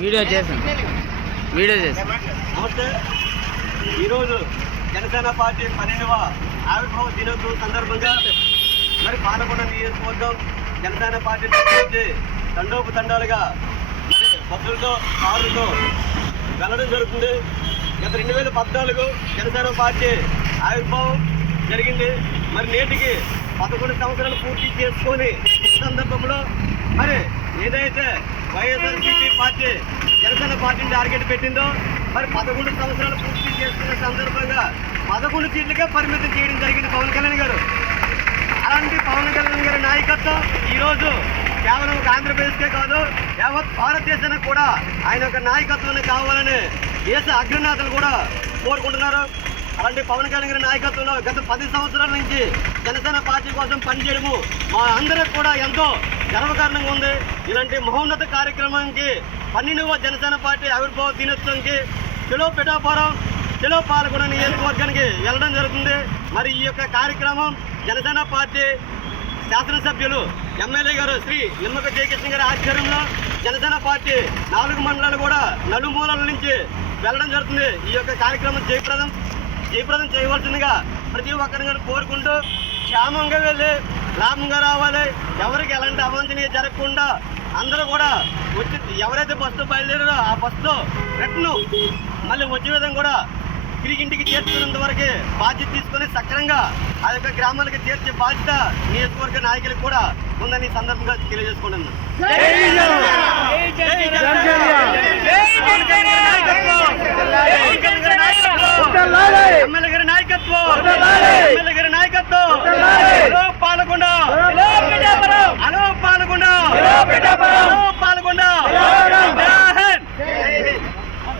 Video చేశాను video చేశాను నమస్తే. ఈరోజు జనసేన పార్టీ పన్నెండవ ఆవిర్భావ దినోత్సవం సందర్భంగా మరి పాలకొండ నియోజకవర్గం జనసేన పార్టీ నుంచి తండోపు తండాలుగా భక్తులతో కారులతో వెళ్ళడం జరుగుతుంది. గత రెండు వేల పద్నాలుగు జనసేన పార్టీ ఆవిర్భావం జరిగింది. మరి నేటికి పదకొండు సంవత్సరాలు పూర్తి చేసుకొని ఈ సందర్భంలో మరి ఏదైతే వైఎస్ఆర్సీపీ పార్టీ జనసేన పార్టీని టార్గెట్ పెట్టిందో మరి పదకొండు సంవత్సరాలు పూర్తి చేసుకున్న సందర్భంగా పదకొండు సీట్లకే పరిమితం చేయడం జరిగింది పవన్ కళ్యాణ్ గారు. అలాంటి పవన్ కళ్యాణ్ గారి నాయకత్వం ఈరోజు కేవలం ఒక ఆంధ్రప్రదేశ్కే కాదు యావత్ భారతదేశానికి కూడా ఆయన యొక్క నాయకత్వాన్ని కావాలని దేశ అగ్రనేతలు కూడా కోరుకుంటున్నారు. అలాంటి పవన్ కళ్యాణ్ గారి నాయకత్వంలో గత పది సంవత్సరాల నుంచి జనసేన పార్టీ కోసం పనిచేయడము మా అందరికి కూడా ఎంతో గర్వకారణంగా ఉంది. ఇలాంటి మహోన్నత కార్యక్రమానికి పన్నెండవ జనసేన పార్టీ ఆవిర్భావ దినోత్సవంకి చెలో పిఠాపురం చెలో పాల్గొన నియోజకవర్గానికి వెళ్ళడం జరుగుతుంది. మరి ఈ యొక్క కార్యక్రమం జనసేన పార్టీ శాసనసభ్యులు ఎమ్మెల్యే గారు శ్రీ నిమ్మక జయకృష్ణ గారి ఆధ్వర్యంలో జనసేన పార్టీ నాలుగు మండలాలు కూడా నలుమూలల నుంచి వెళ్ళడం జరుగుతుంది. ఈ యొక్క కార్యక్రమం జయప్రదం. జయప్రదం చేయవలసిందిగా ప్రతి ఒక్కరిని కోరుకుంటూ క్షేమంగా వెళ్ళి లాభంగా రావాలి. ఎవరికి ఎలాంటి అవాంఛనీయ జరగకుండా అందరూ కూడా వచ్చి ఎవరైతే బస్సు బయలుదేరారో ఆ బస్సులో రిటర్న్ మళ్ళీ వచ్చే విధంగా కూడా తిరిగి ఇంటికి చేర్చుకున్నంత వరకు బాధ్యత తీసుకొని సక్రంగా ఆ యొక్క గ్రామాలకు చేర్చే బాధ్యత నియోజకవర్గ నాయకులకు కూడా ఉందని సందర్భంగా తెలియజేసుకుంటున్నాను.